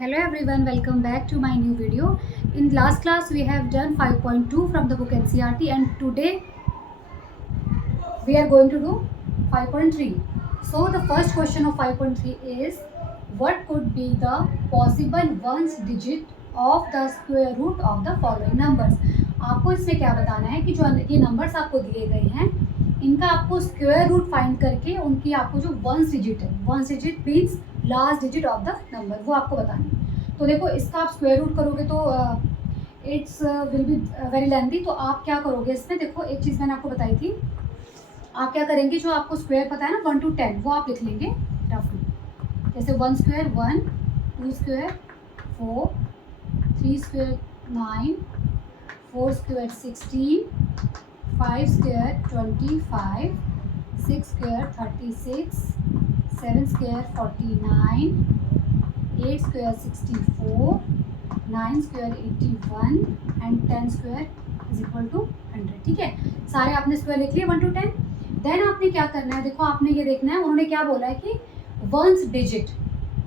Hello everyone, welcome back to my new video. In last class we have done 5.2 from the book NCERT and today we are going to do 5.3. So the first question of 5.3 is what could be the possible ones digit of the square root of the following numbers. आपको इसमें क्या बताना है कि जो ये numbers आपको दिए गए हैं इनका आपको स्क्वायर रूट फाइंड करके उनकी आपको जो वंस डिजिट है, ones digit means last digit of the number, वो आपको बताना है। तो देखो इसका आप स्क्वायर रूट करोगे तो it's will be very lengthy. तो आप क्या करोगे इसमें, देखो एक चीज़ मैंने आपको बताई थी, आप क्या करेंगे, जो आपको स्क्वायर पता है ना 1 to 10 वो आप लिख लेंगे रफली। जैसे 1 square 1, 2 square 4, 3 square 9, 4 square 16, 5 square 25, 6 square 36, 7 square 49, 8 square 64, 9 square 81 and 10 square is equal to 100। ठीक है, सारे आपने स्क्वायर लिख लिए 1 to 10। देन आपने क्या करना है, देखो आपने ये देखना है उन्होंने क्या बोला है कि ones digit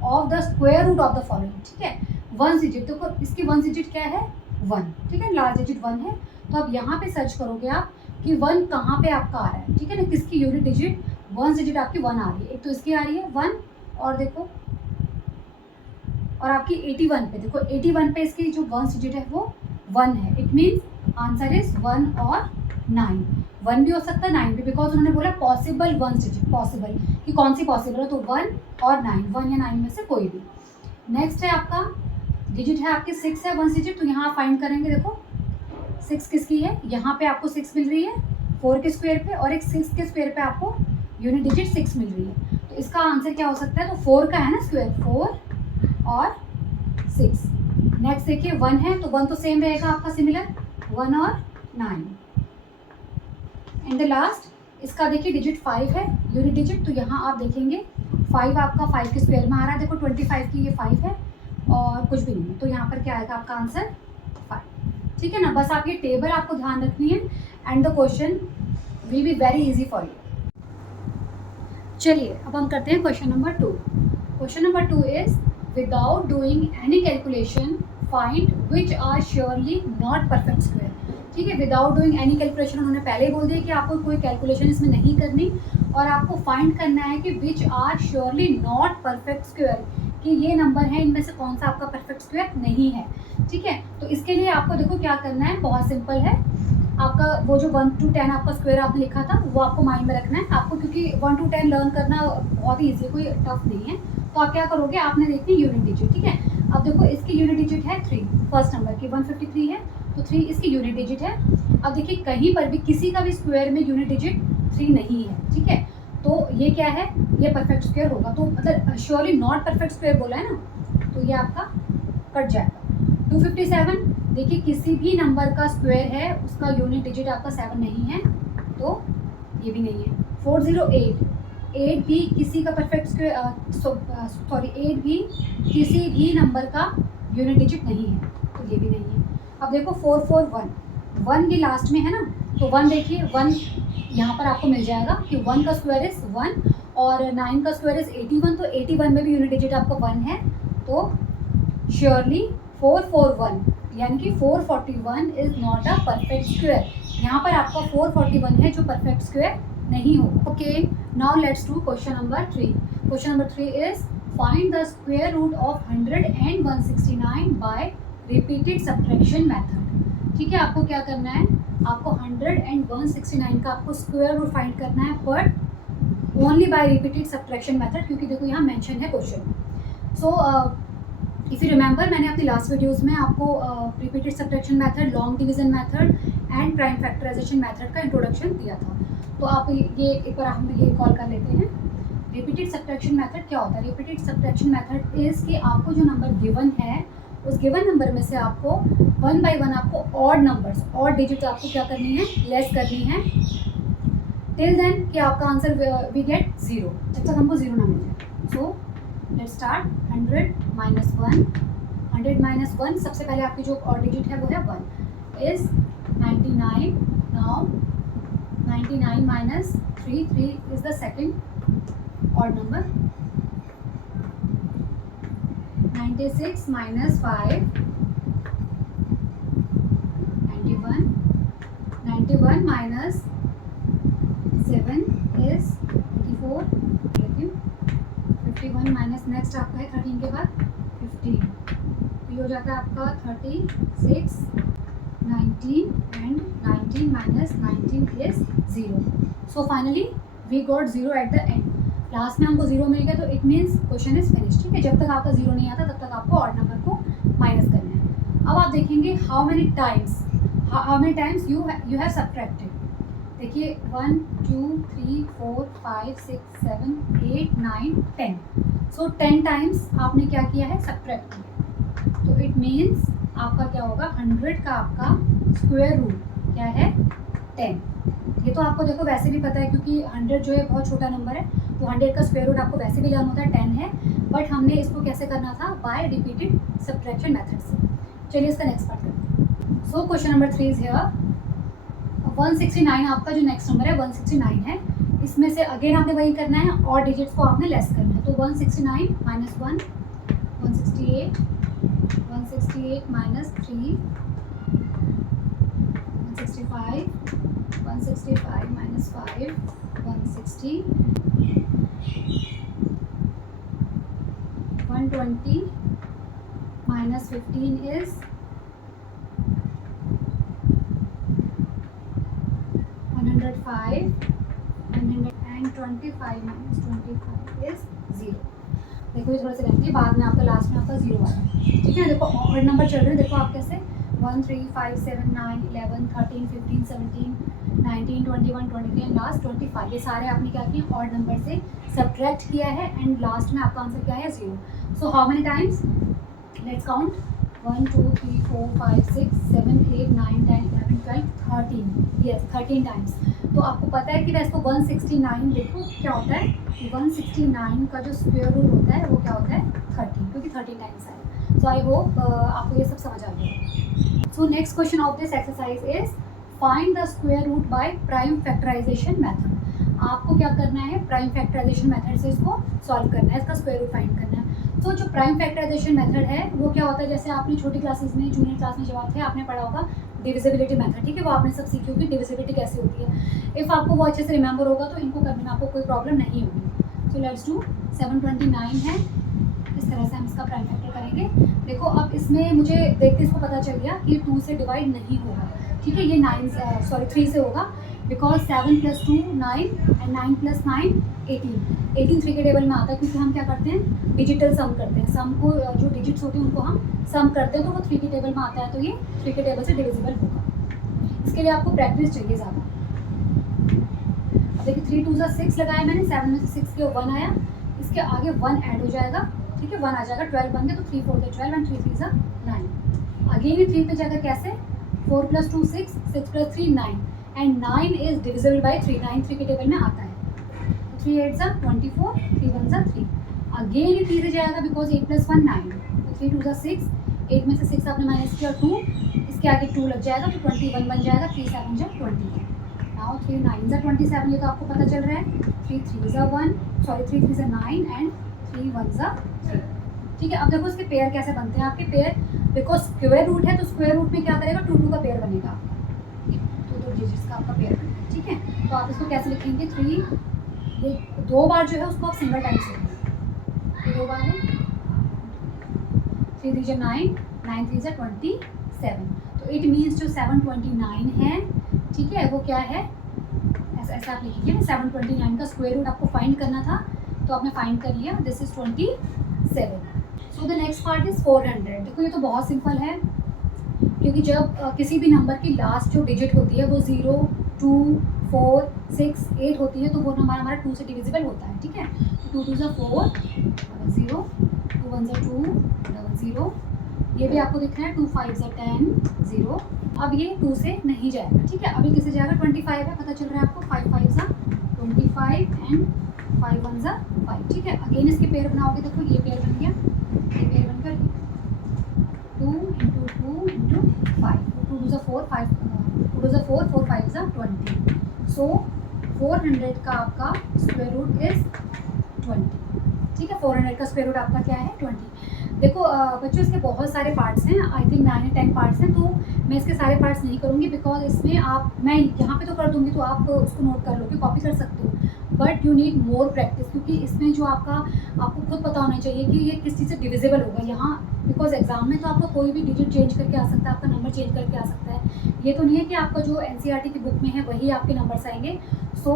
of the square root of the following. ठीक है, वंस डिजिट, देखो इसकी वंस डिजिट क्या है 1। ठीक है, लास्ट डिजिट 1 है। तो अब यहाँ पे सर्च करोगे आप कि 1 कहाँ पे आपका आ रहा है। ठीक है ना, किसकी यूनिट डिजिट, वंस डिजिट आपकी 1 आ रही है। एक तो इसकी आ रही है 1 और देखो और आपकी 81 पे, देखो 81 पे इसकी जो वंस डिजिट है वो 1 है। इट मीन्स आंसर इज 1 और 9। 1 भी हो सकता है 9 भी, बिकॉज उन्होंने बोला पॉसिबल वंस डिजिट, पॉसिबल कि कौन सी पॉसिबल है, तो 1 और 9, 1 या 9 में से कोई भी। नेक्स्ट है आपका डिजिट है आपकी 6 है वंस डिजिट। तो यहाँ आप फाइंड करेंगे, देखो 6 किसकी है, यहाँ पे आपको 6 मिल रही है 4 के स्क्वायर पे, और एक 6 के स्क्वायर पे आपको यूनिट डिजिट 6 मिल रही है। तो इसका आंसर क्या हो सकता है, तो 4 का है ना स्क्वायर, 4 और 6। नेक्स्ट देखिए 1 है तो 1 तो सेम रहेगा आपका, सिमिलर 1 और 9। एंड द लास्ट इसका देखिए डिजिट 5 है यूनिट डिजिट। तो यहाँ आप देखेंगे 5 आपका 5 के स्क्वायर में आ रहा है, देखो 25 की ये 5 है और कुछ भी नहीं है। तो यहाँ पर क्या आएगा आपका आंसर 5। ठीक है ना, बस आप ये टेबल आपको ध्यान रखनी है and the question will be very easy for you. चलिए अब हम करते हैं question number 2। Question number 2 is without doing any calculation find which are surely not perfect square। ठीक है, विदाउट डूइंग एनी कैलकुलेशन, उन्होंने पहले ही बोल दिया कि आपको कोई कैलकुलेशन इसमें नहीं करनी और आपको फाइंड करना है कि which are surely not perfect square, कि ये नंबर है इनमें से कौन सा आपका परफेक्ट स्क्वायर नहीं है। ठीक है, तो इसके लिए आपको देखो क्या करना है, बहुत सिंपल है। आपका वो जो 1 to 10 आपका स्क्वायर आपने लिखा था वो आपको माइंड में रखना है आपको, क्योंकि 1 to 10 लर्न करना बहुत ही ईजी है, कोई टफ नहीं है। तो आप क्या करोगे, आपने देखनी यूनिट डिजिट। ठीक है, अब देखो इसकी यूनिट डिजिट है 3, फर्स्ट नंबर की 153 है तो 3 इसकी यूनिट डिजिट है। अब देखिए कहीं पर भी किसी का भी स्क्वायर में यूनिट डिजिट 3 नहीं है। ठीक है, तो ये क्या है, ये परफेक्ट स्क्वायर होगा। तो मतलब श्योरली नॉट परफेक्ट स्क्वायर बोला है ना, तो ये आपका कट जाएगा। 257 देखिए किसी भी नंबर का स्क्वायर है उसका यूनिट डिजिट आपका 7 नहीं है, तो ये भी नहीं है। 408 8 भी किसी का परफेक्ट स्क्वायर, सॉरी 8 भी किसी भी नंबर का यूनिट डिजिट नहीं है, तो ये भी नहीं है। अब देखो 441 1 ये लास्ट में है ना, तो 1 देखिए 1 यहाँ पर आपको मिल जाएगा कि 1 का स्क्वायर इज 1 और 9 का स्क्वायर इज 81, तो 81 में भी यूनिट डिजिट आपका 1 है। तो श्योरली 441 यानी कि 441 is not a perfect square. यहाँ पर आपका 441 है जो परफेक्ट स्क्वायर नहीं होगा। Okay, now let's do question number 3। Question number 3 is find the square root of 100 and 169 by repeated subtraction method. ठीक है, आपको क्या करना है, आपको 100 and 169 का आपको स्क्वायर रूट फाइंड करना है, but only by repeated subtraction method, क्योंकि देखो यहाँ मेंशन है question. So if you remember मैंने अपनी लास्ट वीडियोस में आपको repeated subtraction method, long division method and prime factorisation method का इंट्रोडक्शन दिया था। तो आप ये एक बार हम ये कॉल कर लेते हैं। रिपीटेड सब्ट्रैक्शन मेथड क्या होता है, रिपीटेड सब्ट्रैक्शन मेथड इज़ कि आपको जो नंबर गिवन है उस गिवन नंबर में से आपको 1 by 1 आपको ऑड नंबर्स, ऑड डिजिट आपको क्या करनी है, लेस करनी है, टिल देन कि आपका आंसर वी गेट 0, जब तक हमको 0 ना मिल जाए। So let's start. 100 minus 1, 100 minus 1, सबसे पहले आपकी जो ऑड डिजिट है वो है 1 is 99। Now 99 minus 3, 3 is the second odd number। 96 minus 5, 91, 91 minus 7 is 54, 51 minus next आपका है 13 के बाद 15, तो ये हो जाता है आपका 36, 19 and 19 minus 19 is 0. So finally we got 0 at the end. Last में हमको 0 मिल गया, तो it means question is finish. ठीक है, जब तक आपका 0 नहीं आता तब तक आपको ऑड नंबर को माइनस करना है. अब आप देखेंगे how many times you have subtracted. देखिए 1 2 3 4 5 6 7 8 9 10. सो 10 टाइम्स आपने क्या किया है, सब्ट्रैक्ट किया. तो इट मीन्स आपका क्या होगा, 100 का आपका स्क्वायर रूट क्या है, 10. ये तो आपको देखो वैसे भी पता है, क्योंकि 100 जो है बहुत छोटा नंबर है, तो 100 का स्क्वायर रूट आपको वैसे भी लर्न होता है 10 है. बट हमने इसको कैसे करना था, बाय रिपीटेड सब्ट्रैक्शन मेथड से. चलिए इसका नेक्स्ट पार्ट करते हैं. So question number 3 is here. 169 आपका जो नेक्स्ट नंबर है 169 है. इसमें से अगेन आपने वही करना है, और डिजिट्स को आपने लेस करना है. तो 169 minus 1 168, 168 minus 3 165, 165 minus 5 160, 120 minus 15 is 105, 125 minus 25 is 0. देखो ये थोड़ा सा रहती है, बाद में आपका लास्ट में आपका 0 आया. ठीक है, देखो ऑड नंबर चल रहे हैं. देखो आप कैसे 1 3 5 7 9 11 13 15 17 19 21 23 एंड लास्ट 25. ये सारे आपने क्या किए, ऑड नंबर से सब्ट्रैक्ट किया है एंड लास्ट में आपका आंसर क्या है, 0. So how many times, let's count. 1 2 3 4 5 6 7 8 9 10 11 12 13. Yes 13 times. तो आपको पता है कि वैसे तो 169 देखो क्या होता है, 169 का जो स्क्वायर रूट होता है वो क्या होता है, 13, क्योंकि 13 टाइम्स है. सो आई होप आपको ये सब समझ आ गया. So next question of this exercise is find the square root by prime factorisation method. आपको क्या करना है, प्राइम फैक्टराइजेशन मेथड से इसको सॉल्व करना है, इसका स्क्वायर रूट फाइंड करना है. तो जो प्राइम फैक्टराइजेशन मेथड है वो क्या होता है, जैसे आपने छोटी क्लासेस में, जूनियर क्लास में जब आप थे आपने पढ़ा होगा डिविजिबिलिटी मेथड. ठीक है, वो आपने सब सीखी होगी, डिविजिबिलिटी कैसे होती है. इफ़ आपको वो अच्छे से रिमेंबर होगा तो इनको करने में आपको कोई प्रॉब्लम नहीं होगी. So let's do. 729 है, इस तरह से हम इसका प्राइम फैक्टर करेंगे. देखो अब इसमें मुझे देखते इसको पता चल गया कि 2 से डिवाइड नहीं होगा. ठीक है, ये 3 से होगा, बिकॉज 7 + 2 9 एंड 9 + 9 18. 18 3 के टेबल में आता है, क्योंकि हम क्या करते हैं, डिजिटल सम करते हैं. सम को जो डिजिट्स होते हैं उनको हम सम करते हैं, तो वो 3 के टेबल में आता है, तो ये 3 के टेबल से डिविजिबल होगा. इसके लिए आपको प्रैक्टिस चाहिए ज़्यादा. अब देखिए 3 2 6 लगाया मैंने, 7 में से 6 के 1 आया, इसके आगे 1 ऐड हो जाएगा. ठीक है, 1 आ जाएगा, 12 बन गया, तो 3 4 12 एंड 3 3 9. अगेन ये 3 पे जाकर कैसे, 4 + 2 6 6 + 3 9 एंड 9 इज डिविजिबल बाय 3. 9 3 के टेबल में आता है. 3 8 24, 3 1 3. अगेन ये 3 से जाएगा, बिकॉज 8 + 1 9. तो 3 2 6, 8 में से 6 आपने माइनस किया 2, इसके आगे 2 लग जाएगा, तो 21 बन जाएगा. 3 7 20. नाउ 3 9 27, ये तो आपको पता चल रहा है. 3 3 9 एंड 3 1 3. ठीक है, अब देखो इसके पेयर कैसे बनते हैं. आपके पेयर, बिकॉज स्क्वायर रूट है तो स्क्वायर रूट में क्या करेगा, 2 2 का पेयर बनेगा, 2 डिजिट्स का आपका पेयर बनेगा. ठीक है, तो आप इसको कैसे लिखेंगे, 3, ये 2 बार जो है उसको आप सिंगल टाइम से लिखेंगे. 2 बार है, 3 3 9 9 3 27. तो इट मीन्स जो 729 है, ठीक है, वो क्या है, ऐसा ऐसा आप लिखिए ना. 729 का स्क्वायर रूट आपको फाइंड करना था, तो आपने फाइंड कर लिया. This is 27. So the next part is 400. देखो ये तो बहुत सिंपल है, क्योंकि जब किसी भी नंबर की लास्ट जो डिजिट होती है वो 0 2 4 6 8 होती है, तो वो नंबर हमारा 2 से डिविजिबल होता है. ठीक है, 2 2 4 0, 2 1 2 0. ये भी आपको दिख रहा है, 2 5 10 0. अब ये 2 से नहीं जाएगा. ठीक है, अभी किसे जाएगा, 25 है, पता चल रहा है आपको. 5 5 25 एंड 5 1 5. ठीक है, अगेन इसके पेयर बनाओगे. देखो ये पेयर बन गया, ये पेयर बनकर 2 × 2 × 5. 2 2 4 5 2 2 4 4 5 20. सो 400 का आपका स्क्वायर रूट इज 20. ठीक है, 400 का स्क्वायर रूट आपका क्या है, 20. देखो बच्चों इसके बहुत सारे पार्ट्स हैं, आई थिंक 9 या 10 पार्ट्स हैं, तो मैं इसके सारे पार्ट्स नहीं करूँगी बिकॉज इसमें मैं यहाँ पे तो कर दूँगी, तो आप उसको नोट कर लोगे, कॉपी कर सकते हो, but you need more practice, क्योंकि इसमें जो आपको खुद पता होना चाहिए कि ये किस चीज़ से डिविजिबल होगा यहाँ, बिकॉज एग्जाम में तो आपका कोई भी डिजिट चेंज करके आ सकता है, आपका नंबर चेंज करके आ सकता है, ये तो नहीं है कि आपका जो NCERT की बुक में है वही आपके नंबर्स आएंगे। सो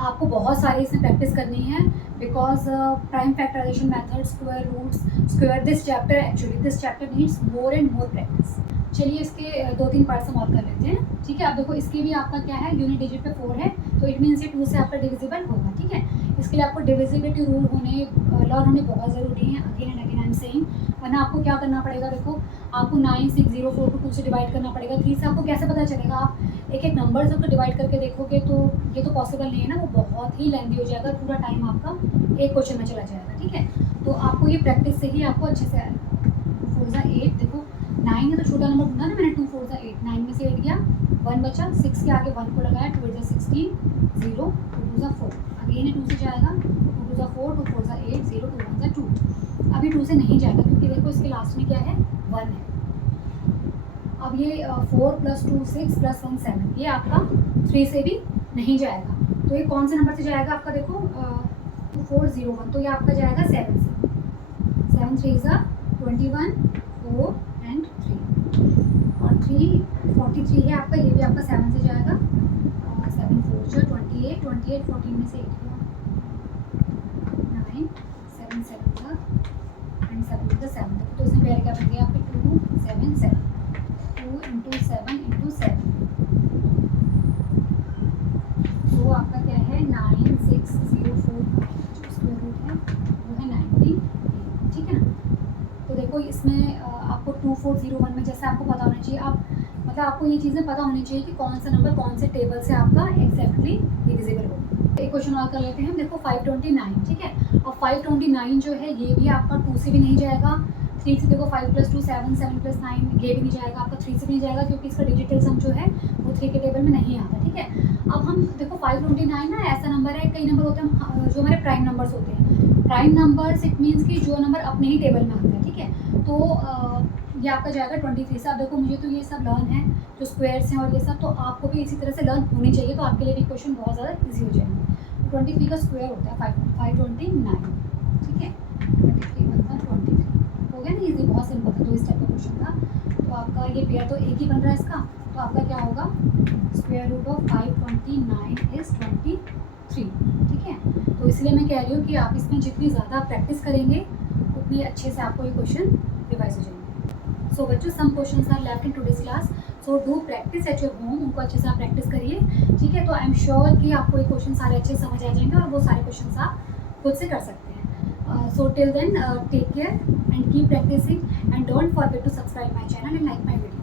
आपको बहुत सारी इसमें प्रैक्टिस करनी है, because prime factorisation method, square roots, square, this chapter needs more and more practice. चलिए इसके 2-3 पार्ट्स हम और कर लेते हैं, ठीक है। अब देखो इसके भी आपका क्या है, यूनिट डिजिट पे 4 है, तो इट मीन्स ये 2 से आपका डिविजिबल होगा, ठीक है। इसके लिए आपको डिविजिबिलिटी रूल लर्न होने बहुत ज़रूरी है, again and again I am saying, वरना आपको क्या करना पड़ेगा, देखो आपको 9604 को 2 से डिवाइड करना पड़ेगा, 3 से आपको कैसे पता चलेगा, आप एक नंबर से उसको डिवाइड करके देखोगे तो ये तो पॉसिबल नहीं है ना, वो बहुत ही लेंथी हो जाएगा, पूरा टाइम आपका एक क्वेश्चन में चला जाएगा, ठीक है। तो आपको ये प्रैक्टिस से ही आपको अच्छे से आएगा। 4 × 8, देखो 9 है तो छोटा नंबर ढूंढा ना मैंने, 2 4 × 8, 9 में से 8 गया, 1 बचा, 6 के आगे 1 को लगाया, 2 × 16, 0, 2 × 4, अगेन ये 2 से जाएगा, 2 × 4, 2 4 × 8, 0, 2 1 2, अभी 2 से नहीं जाएगा क्योंकि देखो इसके लास्ट में क्या है, 1 है। अब ये 4 + 2 6 + 1 7, ये आपका 3 से भी नहीं जाएगा, तो ये कौन से नंबर से जाएगा आपका, देखो 401, तो ये आपका जाएगा 7 से, 7 3 = 21, 4 and 3, और 3 43 है आपका, ये भी आपका 7 से जाएगा, 7 4 = 28, 28 14 में से 8 गया, 9 7 7 and 7 × 7, तो इसमें पेयर क्या बन गया आपके 2 7 7, 2 × 7 × 7, तो आपका क्या है 9604, जो स्क्वायर रूट है वो है 98, ठीक है ना। तो देखो इसमें आपको 2401 में जैसे आपको पता होना चाहिए, आप मतलब आपको ये चीज़ें पता होनी चाहिए कि कौन सा नंबर कौन से टेबल से आपका एग्जैक्टली डिविजिबल होगा। एक क्वेश्चन और कर लेते हैं हम, देखो 529, ठीक है। और 529 जो है ये भी आपका 2 से भी नहीं जाएगा, 3 से, देखो 5 + 2 7, 7 + 9 ये भी नहीं जाएगा आपका, 3 से भी नहीं जाएगा क्योंकि इसका डिजिटल सम जो है वो 3 के टेबल में नहीं आता, ठीक है। अब हम देखो 529 ना ऐसा नंबर है, कई नंबर होते हैं जो हमारे प्राइम नंबर्स होते हैं, प्राइम नंबर्स इट मीन्स कि जो नंबर अपने ही टेबल में आता है, ठीक है। तो ये आपका जाएगा 23 से। अब देखो मुझे तो ये सब लर्न है, जो स्क्वायर्स हैं और ये सब, तो आपको भी इसी तरह से लर्न होनी चाहिए, तो आपके लिए भी क्वेश्चन बहुत ज़्यादा ईजी हो जाएंगे। 23 का स्क्वायर होता है 529, ठीक है, 23 बनता है 23, हो गया ना ईजी, बहुत सिंपल था, तो इस टाइप का क्वेश्चन था। तो आपका ये पेयर तो एक ही बन रहा है इसका, तो आपका क्या होगा, √of 529 = 23, ठीक है। तो इसलिए मैं कह रही हूँ कि आप इसमें जितनी ज़्यादा प्रैक्टिस करेंगे उतनी अच्छे से आपको ये क्वेश्चन रिवाइज हो जाएंगे। सो बच्चों, some questions are left in today's class, so do practice at your home, उनको अच्छे से आप प्रैक्टिस करिए, ठीक है। तो आई एम श्योर कि आपको ये क्वेश्चन सारे अच्छे से समझ आ जाएंगे और वो सारे क्वेश्चन आप खुद से कर सकते हैं। So till then take care and keep practicing and don't forget to subscribe my channel and like my video.